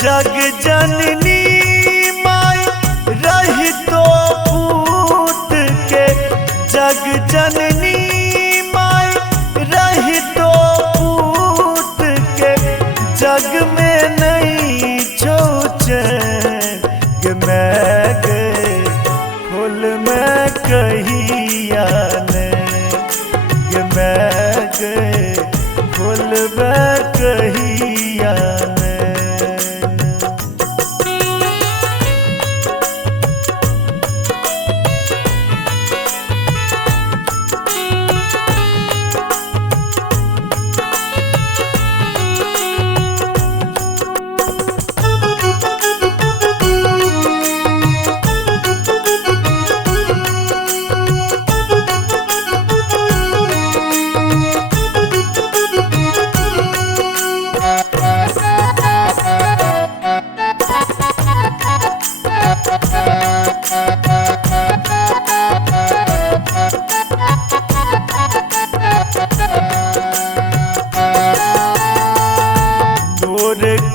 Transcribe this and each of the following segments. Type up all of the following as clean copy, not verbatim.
जग जननी माई रही तो पूत के, जग जननी माई रही तो पूत के, जग में नहीं चौचग मैं गए फूल में कहिया ने, मैं गए फूल में कहिया ने।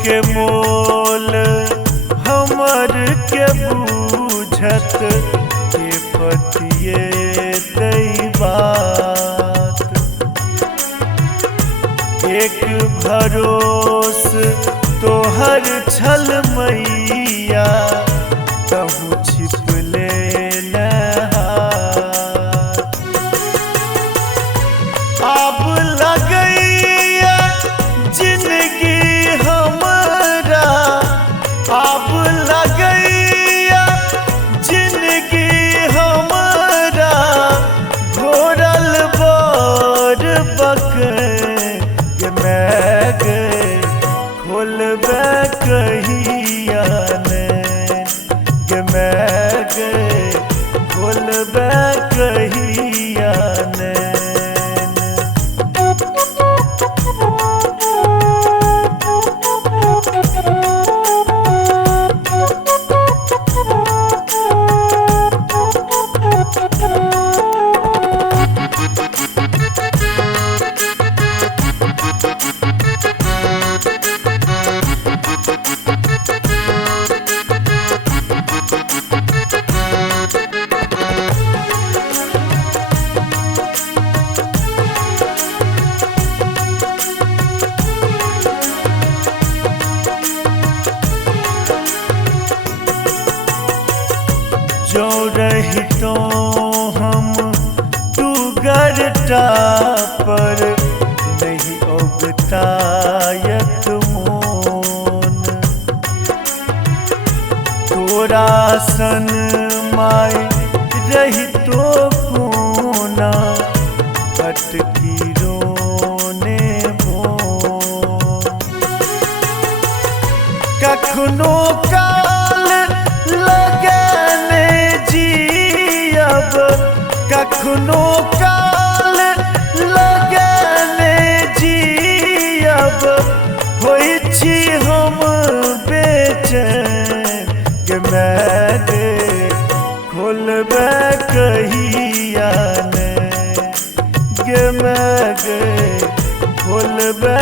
के मोल हमर के बूझत के पतिए तई बात, एक भरोस तोहर छल मैया कहूँ छिप ले हाथ। अब लगैया जिंदगी हमारा, अब लगैया जिंदगी हमारा, घोरल बर बक मैं गए खोलबे कहिया ने, मैं गए खोलबे कहिया ने। जो रही तो हम टूगरटा पर नहीं उगतायत मोन, तोरा सन माई रही तो कोना अटकी रोने बोन। कखनो काल लगने जियब, कखनो काल लगने जियब, होई छी हम बेचैन मैं दे खोलबे कहिया ने, मैं दे खोलबे